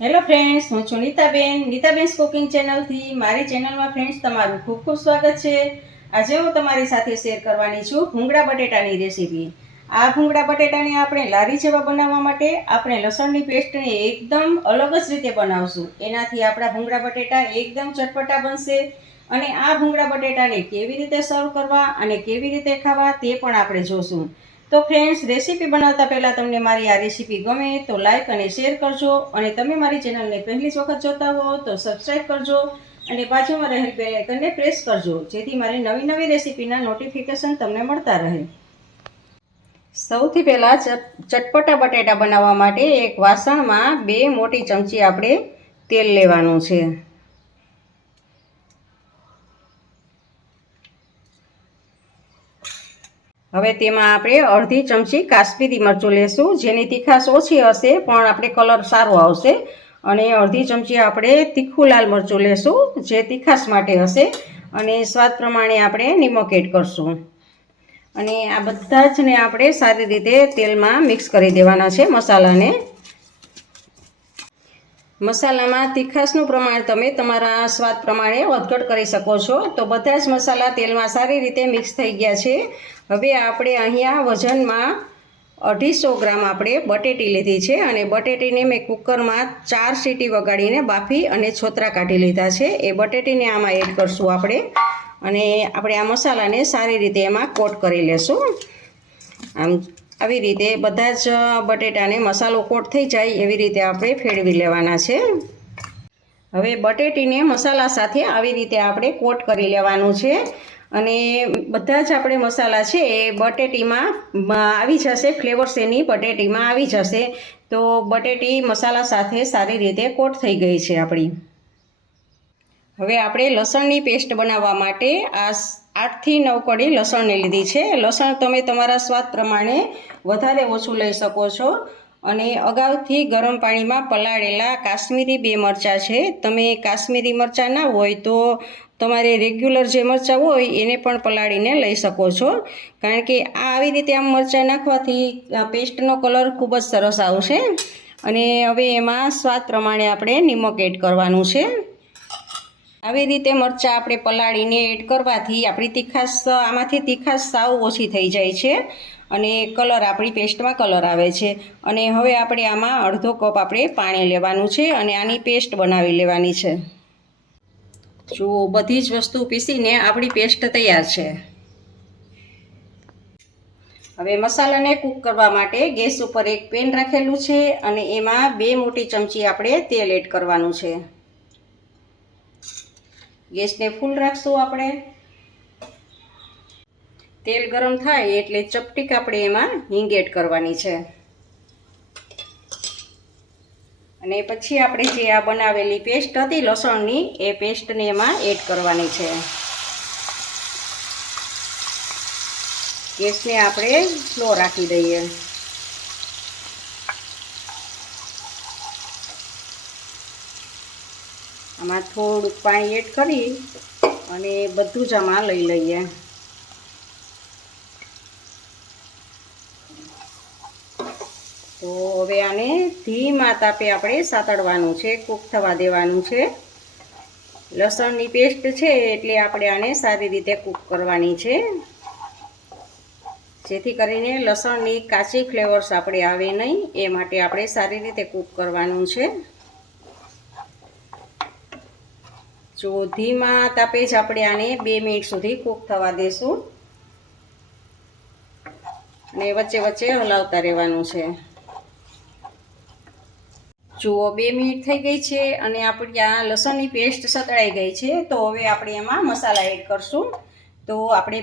Hello friends, હું છું Nitaben cooking ચેનલથી. મારી ચેનલમાં ફ્રેન્ડ્સ તમારું ખૂબ ખૂબ સ્વાગત છે. આજે હું તમારી સાથે શેર કરવાની છું ભૂંગળા બટેટાની રેસીપી. આ ભૂંગળા બટેટાને આપણે લારી જેવા બનાવવા માટે આપણે લસણની પેસ્ટને એકદમ અલગ જ રીતે બનાવશું. એનાથી આપણા ભૂંગળા બટેટા એકદમ ચટપટા બનશે. અને આ ભૂંગળા બટેટાને કેવી રીતે સર્વ કરવા અને કેવી રીતે ખાવા તે પણ આપણે જોશું. તો ફ્રેન્ડ્સ, રેસીપી બનાવતા પહેલાં તમને મારી આ રેસીપી ગમે તો લાઇક અને શેર કરજો. અને તમે મારી ચેનલને પહેલી જ વખત જોતા હો તો સબસ્ક્રાઈબ કરજો અને બાજુમાં રહેલ બેલ આઇકનને પ્રેસ કરજો, જેથી મારી નવી નવી રેસીપીના નોટિફિકેશન તમને મળતા રહે. સૌથી પહેલાં ચટપટા બટેટા બનાવવા માટે એક વાસણમાં 2 મોટી ચમચી આપણે તેલ લેવાનું છે. હવે તેમાં આપણે અડધી ચમચી કાશ્મીરી મરચું લેશું, જેની તીખાશ ઓછી હશે પણ આપણે કલર સારો આવશે. અને અડધી ચમચી આપણે તીખું લાલ મરચું લેશું, જે તીખાશ માટે હશે. અને સ્વાદ પ્રમાણે આપણે નિમક એડ કરશું. અને આ બધા જને આપણે સારી રીતે તેલમાં મિક્સ કરી દેવાના છે મસાલાને. મસાલામાં તીખાશનું પ્રમાણ તમે તમારા સ્વાદ પ્રમાણે વધઘટ કરી શકો છો. તો બધા જ મસાલા તેલમાં સારી રીતે મિક્સ થઈ ગયા છે. હવે આપણે અહીંયા વજનમાં 250 ગ્રામ આપણે બટેટી લીધી છે. અને બટેટીને મેં કુકરમાં 4 સીટી વગાડીને બાફી અને છોતરા કાઢી લીધા છે. એ બટેટીને આમાં એડ કરશું આપણે. અને આપણે આ મસાલાને સારી રીતે એમાં કોટ કરી લેશું. આમ આવી રીતે બધા જ બટેટાને મસાલો કોટ થઈ જાય એવી રીતે આપણે ફેરવી લેવાના છે. હવે બટેટીને મસાલા સાથે આવી રીતે આપણે કોટ કરી લેવાનું છે. અને બધા જ આપણે મસાલા છે એ બટેટીમાં આવી જશે, ફ્લેવર્સ એની બટેટીમાં આવી જશે. તો બટેટી મસાલા સાથે સારી રીતે કોટ થઈ ગઈ છે આપણી. હવે આપણે લસણની પેસ્ટ બનાવવા માટે આ 8 થી 9 કળી લસણને લીધી છે. લસણ તમે તમારા સ્વાદ પ્રમાણે વધારે ઓછું લઈ શકો છો. અને અગાઉથી ગરમ પાણીમાં પલાળેલા કાશ્મીરી 2 મરચાં છે. તમે કાશ્મીરી મરચાં ના હોય તો તમારે રેગ્યુલર જે મરચાં હોય એને પણ પલાળીને લઈ શકો છો. કારણ કે આવી રીતે આમ મરચાં નાખવાથી પેસ્ટનો કલર ખૂબ જ સરસ આવશે. અને હવે એમાં સ્વાદ પ્રમાણે આપણે નિમક એડ કરવાનું છે. આવી રીતે મરચાં આપણે પલાળીને એડ કરવાથી આપણી તીખાશ સાવ ઓછી થઈ જાય છે. અને કલર આપણી પેસ્ટમાં કલર આવે છે. અને હવે આપણે આમાં અડધો કપ આપણે પાણી લેવાનું છે અને આની પેસ્ટ બનાવી લેવાની છે. જો બધી જ વસ્તુ પીસીને આપણી પેસ્ટ તૈયાર છે. હવે મસાલાને કૂક કરવા માટે ગેસ ઉપર એક પેન રાખેલું છે અને એમાં 2 મોટી ચમચી આપણે તેલ એડ કરવાનું છે. ગેસને ફૂલ રાખશું આપણે. તેલ ગરમ થાય એટલે ચપટીક આપણે એમાં હિંગ એડ કરવાની છે. અને પછી આપણે જે આ બનાવેલી પેસ્ટ હતી લસણની, એ પેસ્ટને એમાં એડ કરવાની છે. ગેસને આપણે સ્લો રાખી દઈએ. આમાં થોડુંક પાણી એડ કરી અને બધું જ આમાં લઈ લઈએ. તો હવે આને ધીમા તાપે આપણે સાતળવાનું છે, કૂક થવા દેવાનું છે. લસણની પેસ્ટ છે એટલે આપણે આને સારી રીતે કૂક કરવાની છે, જેથી કરીને લસણની કાચી ફ્લેવર્સ આપણે આવે નહીં. એ માટે આપણે સારી રીતે કૂક કરવાનું છે. જો ધીમા તાપે જ આપણે આને 2 મિનિટ સુધી કૂક થવા દેશું. અને વચ્ચે વચ્ચે હલાવતા રહેવાનું છે. જુઓ 2 મિનિટ થઈ ગઈ છે અને આપણી આ લસણની પેસ્ટ સતળાઈ ગઈ છે. તો હવે આપણે એમાં મસાલા એડ કરશું. તો આપણે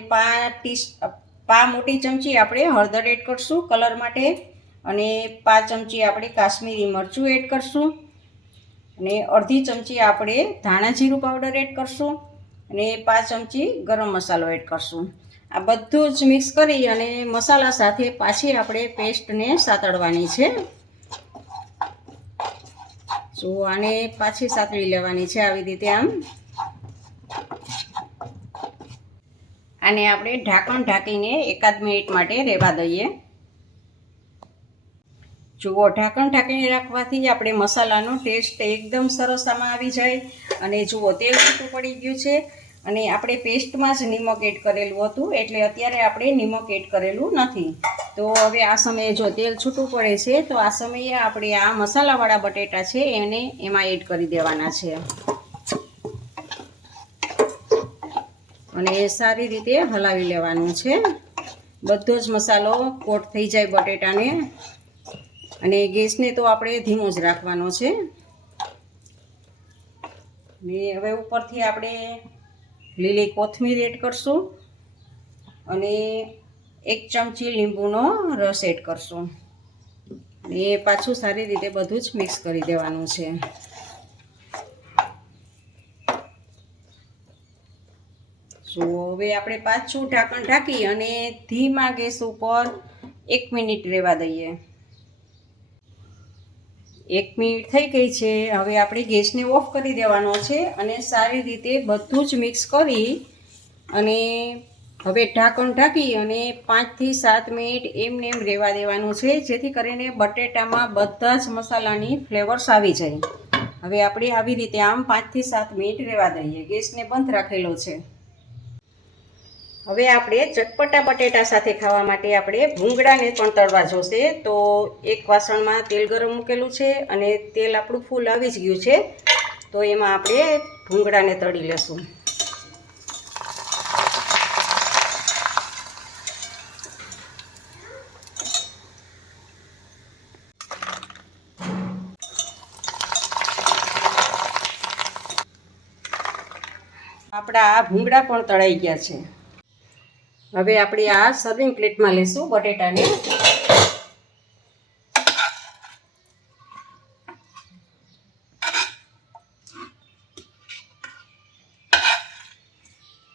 5 મોટી ચમચી આપણે હળદર એડ કરશું કલર માટે. અને 5 ચમચી આપણે કાશ્મીરી મરચું એડ કરશું. અને અડધી ચમચી આપણે ધાણા જીરું પાવડર એડ કરશું. અને 5 ચમચી ગરમ મસાલો એડ કરશું. આ બધું જ મિક્સ કરી અને મસાલા સાથે પાછી આપણે પેસ્ટને સાતળવાની છે. જો આને પાછી સાતળી લેવાની છે આવી રીતે. આને આપણે ઢાંકણ ઢાંકીને 1 મિનિટ માટે રહેવા દઈએ. જુઓ, ઢાંકણ ઢાંકીને રાખવાથી જ આપણે મસાલાનો ટેસ્ટ એકદમ સરસ આમાં આવી જાય. અને જુઓ, તેલ છૂટું પડી ગયું છે. અને આપણે પેસ્ટમાં જ નિમક એડ કરેલું હતું, એટલે અત્યારે આપણે નિમક એડ કરેલું નથી. તો હવે આ સમયે જો તેલ છૂટું પડે છે, તો આ સમયે આપણે આ મસાલાવાળા બટેટા છે એને એમાં એડ કરી દેવાના છે. અને સારી રીતે હલાવી લેવાનું છે. બધો જ મસાલો કોટ થઈ જાય બટેટાને. અને ગેસને તો આપણે ધીમો જ રાખવાનો છે. ને હવે ઉપરથી આપણે લીલી કોથમીર એડ કરશું અને 1 ચમચી લીંબુનો રસ એડ કરશું. અને પાછું સારી રીતે બધું જ મિક્સ કરી દેવાનું છે. તો હવે આપણે પાછું ઢાંકણ ઢાંકી અને ધીમા ગેસ ઉપર 1 મિનિટ રહેવા દઈએ. 1 મિનિટ થઈ ગઈ છે. હવે આપણે ગેસને ઓફ કરી દેવાનો છે અને સારી રીતે બધું જ મિક્સ કરી અને હવે ઢાંકણ ઢાંકી અને 5 થી 7 મિનિટ એમને એમ રહેવા દેવાનું છે, જેથી કરીને બટેટામાં બધા જ મસાલાની ફ્લેવર્સ આવી જાય. હવે આપણે આવી રીતે આમ 5 થી 7 મિનિટ રહેવા દઈએ. ગેસને બંધ રાખેલો છે. હવે આપણે ચટપટા બટેટા સાથે ખાવા માટે આપણે ભૂંગળાને પણ તળવા જોશે. તો એક વાસણમાં તેલ ગરમ મૂકેલું છે અને તેલ આપણું ફૂલ આવી જ ગયું છે. તો એમાં આપણે ભૂંગળાને તળી લેશું. આપણા આ ભૂંગળા પણ તળાઈ ગયા છે. હવે આપણે આ સર્વિંગ પ્લેટમાં લેશું બટેટાને.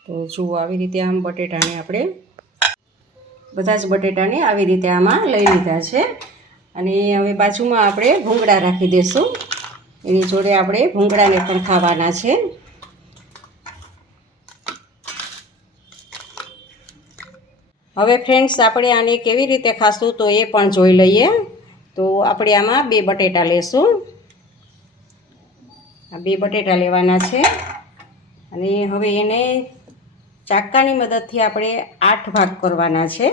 તો જુઓ, આવી રીતે આમ બટેટાને આપણે બધા જ બટેટાને આવી રીતે આમાં લઈ લીધા છે. અને હવે બાજુમાં આપણે ભૂંગળા રાખી દઈશું. એની જોડે આપણે ભૂંગળાને પણ ખાવાના છે. હવે ફ્રેન્ડ્સ, આપણે આને કેવી રીતે ખાશું તો એ પણ જોઈ લઈએ. તો આપણે આમાં 2 બટેટા લેશું. આ 2 બટેટા લેવાના છે. અને હવે એને ચાકાની મદદથી આપણે 8 ભાગ કરવાના છે.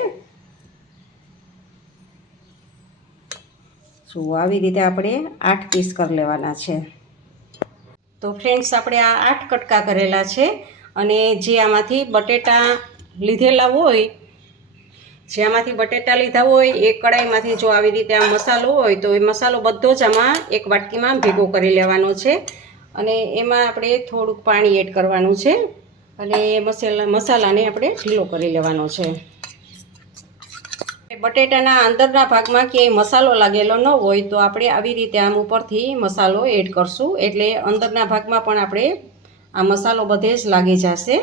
જો આવી રીતે આપણે 8 પીસ કરી લેવાના છે. તો ફ્રેન્ડ્સ, આપણે આ 8 કટકા કરેલા છે. અને જે આમાંથી બટેટા લીધેલા હોય, જેમાંથી બટેટા લીધા હોય એ કડાઈમાંથી જો આવી રીતે આ મસાલો હોય તો એ મસાલો બધો જ આમાં એક વાટકીમાં ભેગો કરી લેવાનો છે. અને એમાં આપણે થોડુંક પાણી એડ કરવાનું છે અને મસાલાને આપણે ઢીલો કરી લેવાનો છે. બટેટાના અંદરના ભાગમાં ક્યાંય મસાલો લાગેલો ન હોય તો આપણે આવી રીતે આમ ઉપરથી મસાલો એડ કરશું, એટલે અંદરના ભાગમાં પણ આપણે આ મસાલો બધે જ લાગી જશે.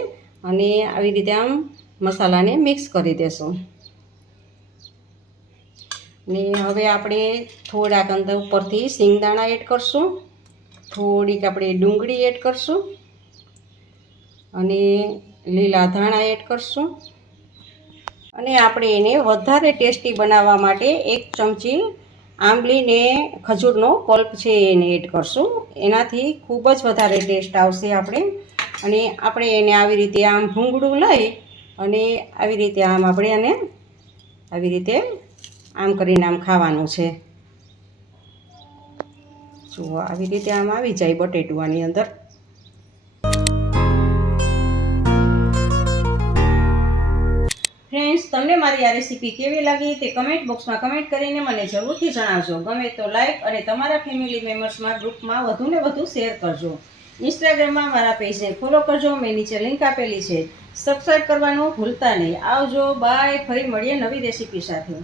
અને આવી રીતે આમ મસાલાને મિક્સ કરી દેશું. ને હવે આપણે થોડાક અંદર ઉપરથી સિંગદાણા એડ કરશું, થોડીક આપણે ડુંગળી એડ કરશું અને લીલા ધાણા એડ કરશું. અને આપણે એને વધારે ટેસ્ટી બનાવવા માટે 1 ચમચી આંબલીને ખજૂરનો પલ્પ છે એને એડ કરશું. એનાથી ખૂબ જ વધારે ટેસ્ટ આવશે આપણે. અને આપણે એને આવી રીતે આમ ભૂંગળું લઈ અને આવી રીતે આમ આપણે એને આવી રીતે આમ કરીને આમ ખાવાનું છે. જુઓ, આવી રીતે આમ આવી જાય બટેટું આની અંદર. ફ્રેન્ડ્સ, તમને મારી આ રેસીપી કેવી લાગી તે કમેન્ટ બોક્સમાં કમેન્ટ કરીને મને જરૂરથી જણાવજો. ગમે તો લાઈક અને તમારા ફેમિલી મેમ્બર્સમાં ગ્રુપમાં વધુને વધુ શેર કરજો. ઇન્સ્ટાગ્રામમાં મારા પેજને ફોલો કરજો. મેં નીચે લિંક આપેલી છે. સબસ્ક્રાઈબ કરવાનું ભૂલતા નહીં. આવજો, બાય. ફરી મળીએ નવી રેસીપી સાથે.